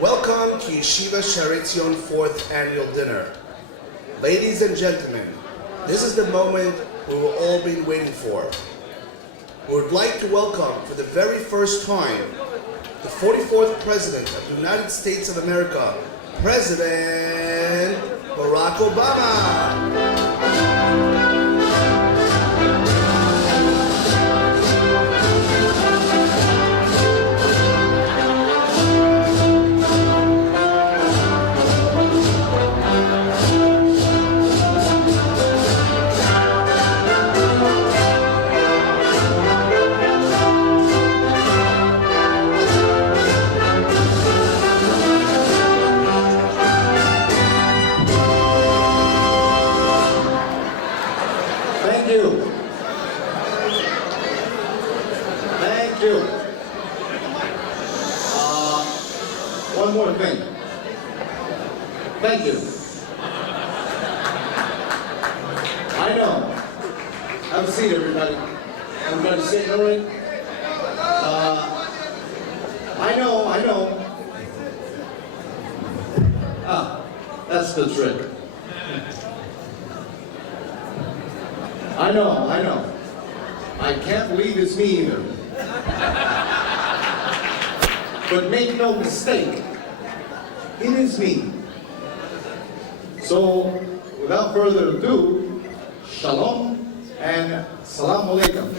Welcome to Yeshiva Sha'arei 4th Annual Dinner. Ladies and gentlemen, this is the moment we were all been waiting for. We would like to welcome for the very first time the 44th President of the United States of America, President Barack Obama. One more thing. Thank you. I know. Have a seat, everybody. Everybody sitting all right? I know. That's the trick. I know. I can't believe it's me either. But make no mistake, it is me. So, without further ado, shalom and salam alaikum.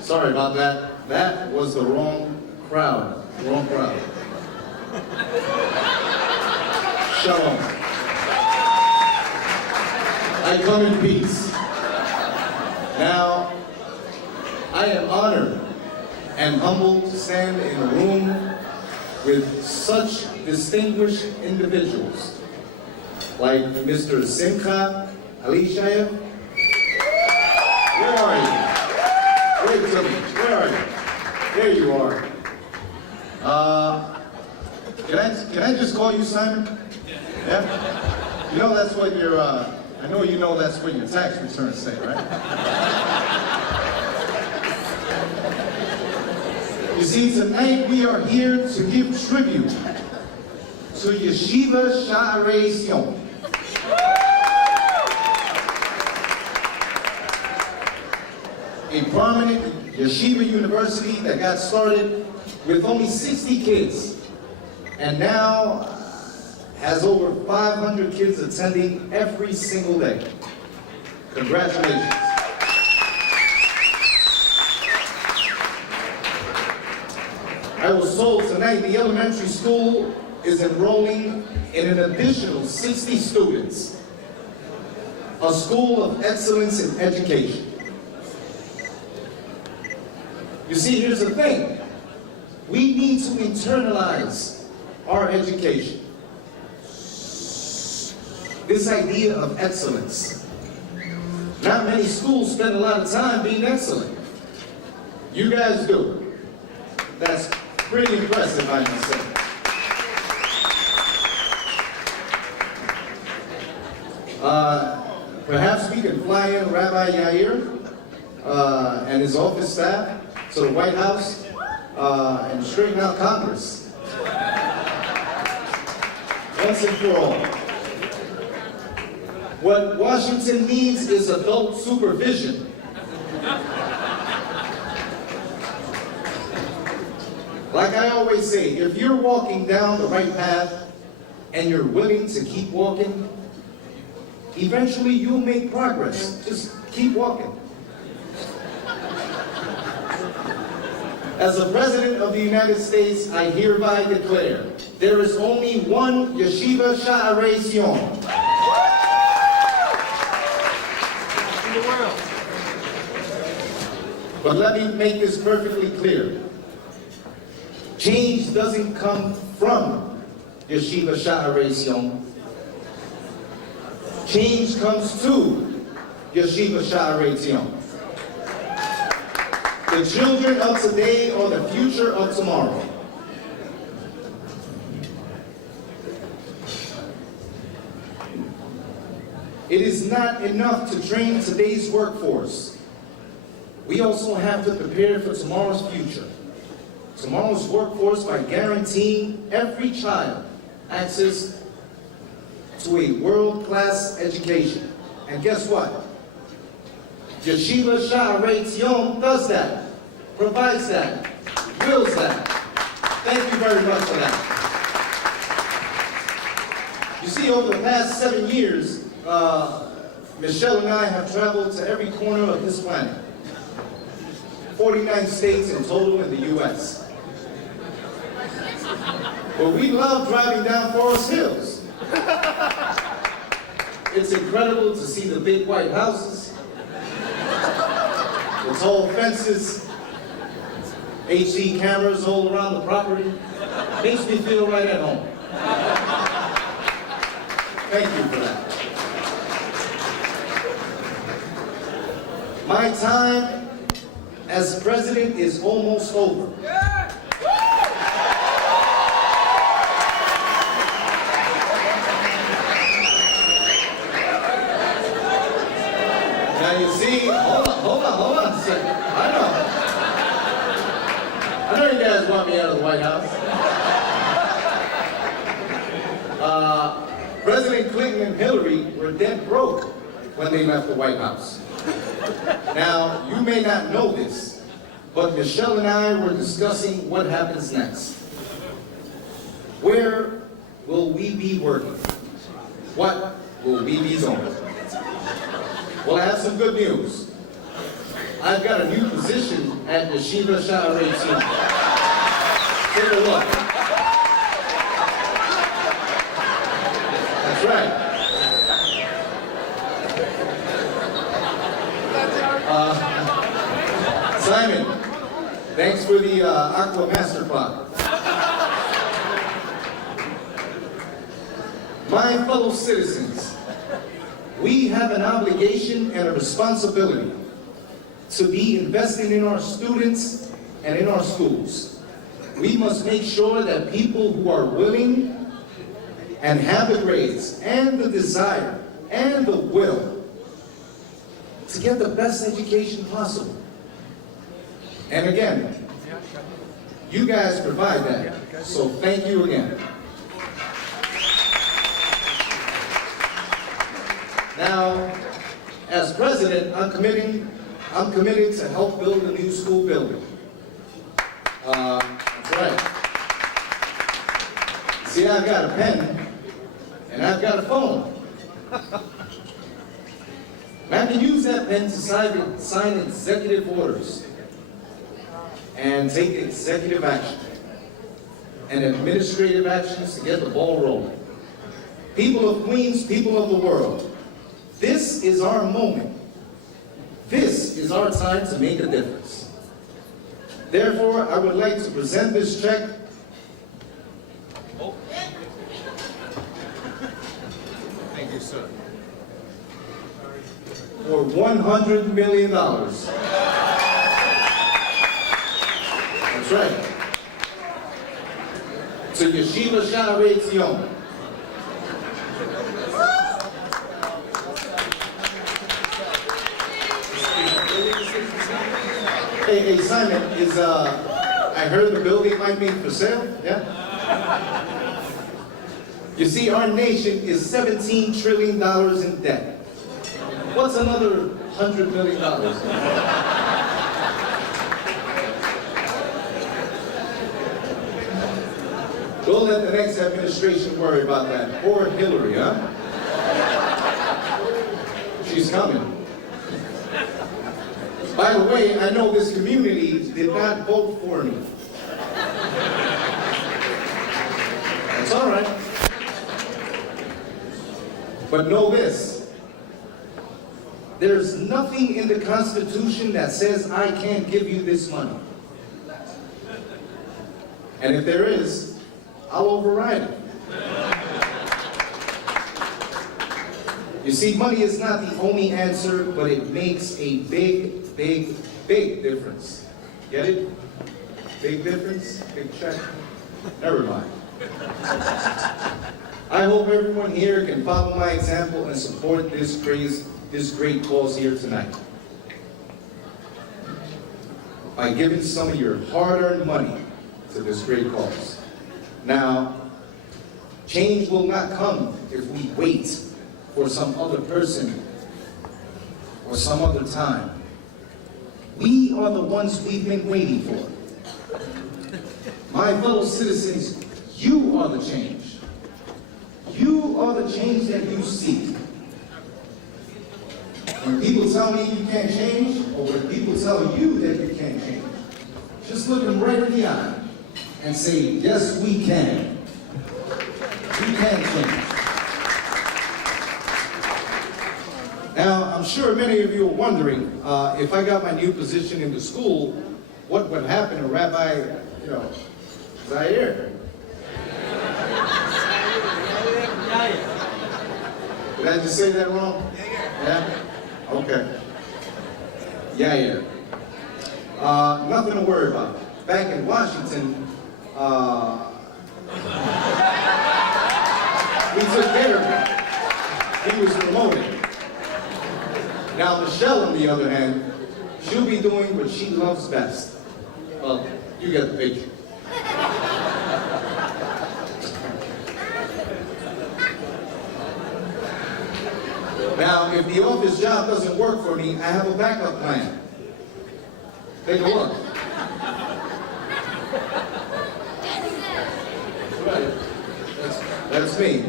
Sorry about that. That was the wrong crowd. Shalom. I come in peace. Now, I am honored and humbled to stand in a room with such distinguished individuals like Mr. Simcha Alishayev. Where are you? Wait to me. Where are you? There you are. Can I just call you Simon? Yeah? You know that's what your I know you know that's what your tax returns say, right? You see, tonight we are here to give tribute to Yeshiva Sha'arei. A prominent yeshiva university that got started with only 60 kids and now has over 500 kids attending every single day. Congratulations. I was told tonight the elementary school is enrolling in an additional 60 students. A school of excellence in education. You see, here's the thing. We need to internalize our education. This idea of excellence. Not many schools spend a lot of time being excellent. You guys do. That's pretty impressive, I must say. Perhaps we can fly in Rabbi Yair and his office staff to the White House and straighten out Congress. Once and for all. What Washington needs is adult supervision. Like I always say, if you're walking down the right path and you're willing to keep walking, eventually you'll make progress. Just keep walking. As the President of the United States, I hereby declare, there is only one Yeshiva Sha'arei Zion. But let me make this perfectly clear. Change doesn't come from Yeshiva Sha'arei Zion. Change comes to Yeshiva Sha'arei Zion. The children of today are the future of tomorrow. It is not enough to train today's workforce. We also have to prepare for tomorrow's future. Tomorrow's workforce by guaranteeing every child access to a world-class education. And guess what? Yeshiva Sha'arei does that, provides that, wills that. Thank you very much for that. You see, over the past 7 years, Michelle and I have traveled to every corner of this planet. 49 states in total in the U.S. But we love driving down Forest Hills. It's incredible to see the big white houses, the tall fences, HD cameras all around the property. Makes me feel right at home. Thank you for that. My time as president is almost over. Now you see, hold on a second. I know you guys want me out of the White House. President Clinton and Hillary were dead broke when they left the White House. Now, you may not know this, but Michelle and I were discussing what happens next. Where will we be working? What will we be doing? Well, I have some good news. I've got a new position at Yeshiva Sha'arei. Take a look. That's right. Simon, thanks for the Aqua Master Clock. My fellow citizens, we have an obligation and a responsibility to be investing in our students and in our schools. We must make sure that people who are willing and have the grades and the desire and the will to get the best education possible. And again, you guys provide that, so thank you again. Now, as president, I'm committed to help build a new school building. That's right. See, I've got a pen, and I've got a phone. And I can use that pen to sign executive orders and take executive action and administrative actions to get the ball rolling. People of Queens, people of the world, this is our moment. This is our time to make a difference. Therefore, I would like to present this check Thank you, sir. for $100 million. That's right. To Yeshiva Sha'arei Tzion. Hey, Simon, I heard the building might be for sale, yeah? You see, our nation is $17 trillion in debt. What's another $100 million? Don't let the next administration worry about that. Poor Hillary, huh? She's coming. By the way, I know this community did not vote for me. That's all right. But know this. There's nothing in the Constitution that says I can't give you this money. And if there is, I'll override it. You see, money is not the only answer, but it makes a big, big, big difference. Get it? Big difference? Big check? Never mind. I hope everyone here can follow my example and support this great cause here tonight by giving some of your hard-earned money to this great cause. Now, change will not come if we wait for some other person or some other time. We are the ones we've been waiting for. My fellow citizens, you are the change. You are the change that you seek. When people tell me you can't change, or when people tell you that you can't change, just look them right in the eye and say, yes, we can. We can change. Now, I'm sure many of you are wondering, if I got my new position in the school, what would happen to Rabbi, Zaire? Did I just say that wrong? Yeah? Okay. Yeah. Nothing to worry about. Back in Washington, we took care of him. He was promoted. Now Michelle, on the other hand, she'll be doing what she loves best. Well, you get the picture. Now, if the office job doesn't work for me, I have a backup plan. Take a look. Right. That's me.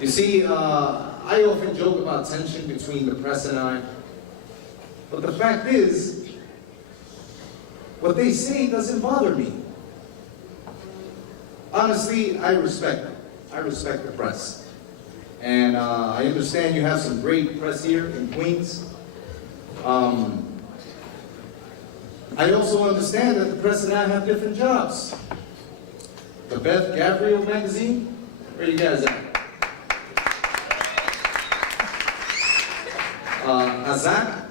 You see, I often joke about tension between the press and I, but the fact is, what they say doesn't bother me. Honestly, I respect them. I respect the press. And I understand you have some great press here in Queens. I also understand that the press and I have different jobs. The Beth Gabriel magazine, where you guys at? Azak?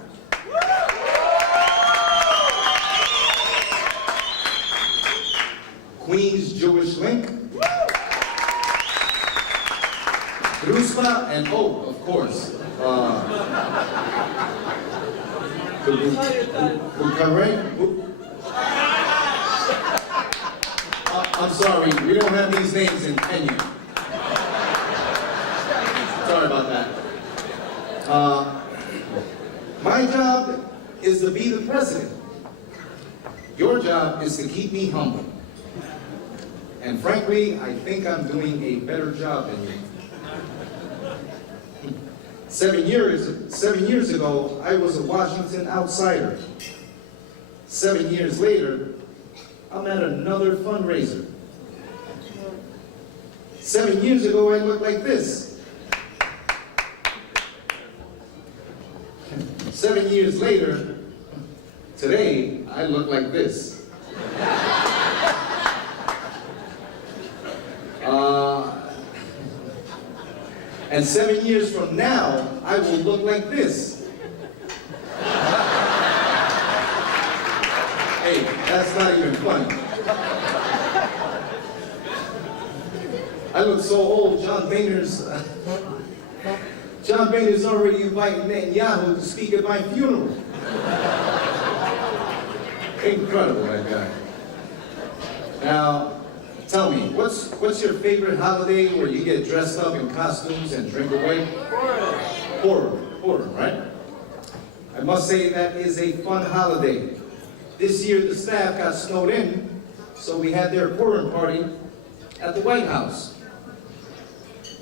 Queens Jewish Link? Ruspa, and of course, I'm sorry, we don't have these names in Kenya. Sorry about that. My job is to be the president. Your job is to keep me humble. And frankly, I think I'm doing a better job than you. 7 years ago, I was a Washington outsider. 7 years later, I'm at another fundraiser. 7 years ago, I looked like this. 7 years later, today, I look like this. And 7 years from now, I will look like this. Hey, that's not even funny. I look so old, John Boehner's already invited Netanyahu to speak at my funeral. Incredible, that guy. Now, tell me, what's your favorite holiday where you get dressed up in costumes and drink away? Purim, right? I must say that is a fun holiday. This year the staff got snowed in, so we had their Purim party at the White House.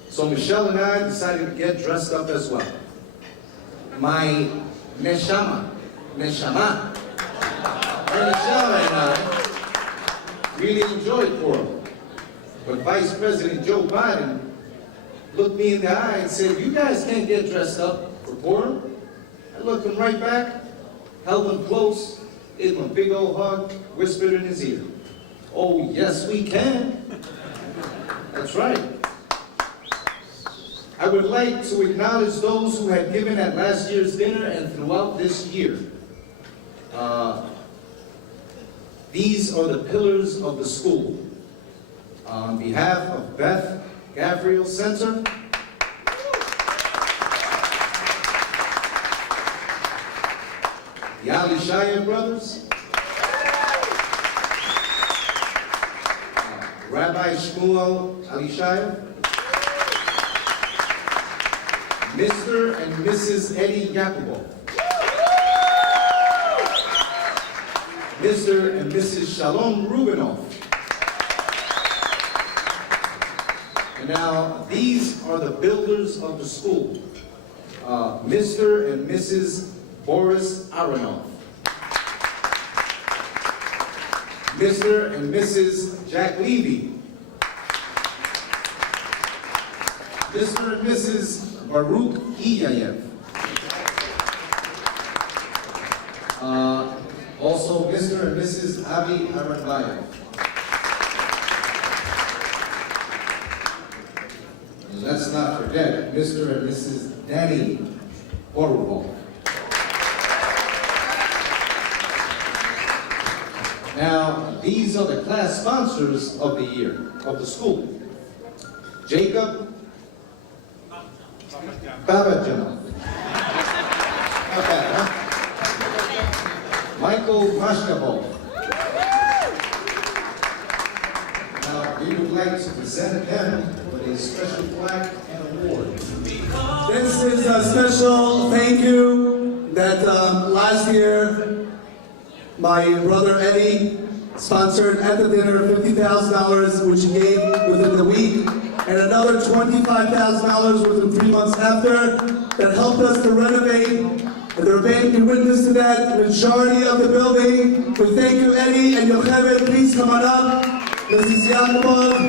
So Michelle and I decided to get dressed up as well. My neshama and I really enjoyed Purim. But Vice President Joe Biden looked me in the eye and said, you guys can't get dressed up for Purim. I looked him right back, held him close, gave him a big old hug, whispered in his ear, oh, yes, we can. That's right. I would like to acknowledge those who had given at last year's dinner and throughout this year. These are the pillars of the school. On behalf of Beth Gabriel Center, the Alishayev brothers, Rabbi Shmuel Alishayev, Mr. and Mrs. Eddie Yakubov, Mr. and Mrs. Shalom Rubinoff. And now, these are the builders of the school, Mr. and Mrs. Boris Aronoff, Mr. and Mrs. Jack Levy, Mr. and Mrs. Baruch Iyayev, also Mr. and Mrs. Avi Aranbayev. Let's not forget Mr. and Mrs. Danny Orubov. Now, these are the class sponsors of the year, of the school. Jacob Babajanov. Not bad, huh? Michael Mashkabov. Now, we would like to present him with a special plaque and award. This is a special thank you that last year my brother Eddie sponsored at the dinner $50,000, which he gave within the week, and another $25,000 within 3 months after, that helped us to renovate. And the Rebbein can witness to that, the majority of the building. We thank you, Eddie and Yocheved. Please come on up. Mrs. Yakubov.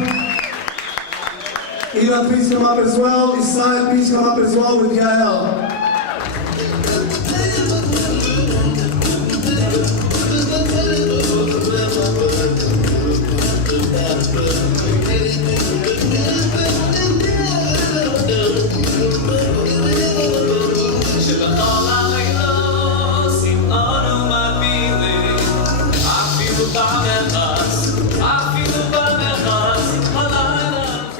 Eva, please come up as well. Isai, please come up as well with Yael.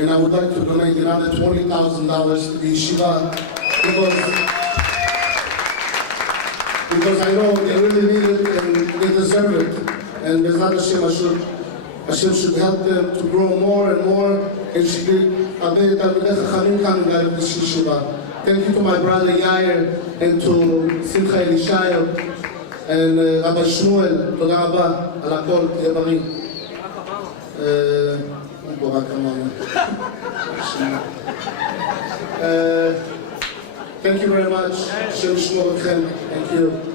And I would like to donate another $20,000 to the yeshiva because I know they really need it and they deserve it. And Bezat Hashem should help them to grow more and more. And should be thank you to my brother Yair and to Simcha Elishayev and Rabbi Shmuel. Toda Rabba al hakol, תהיה בריא. Thank you very much. Hashem yishmor atkhem. Thank you.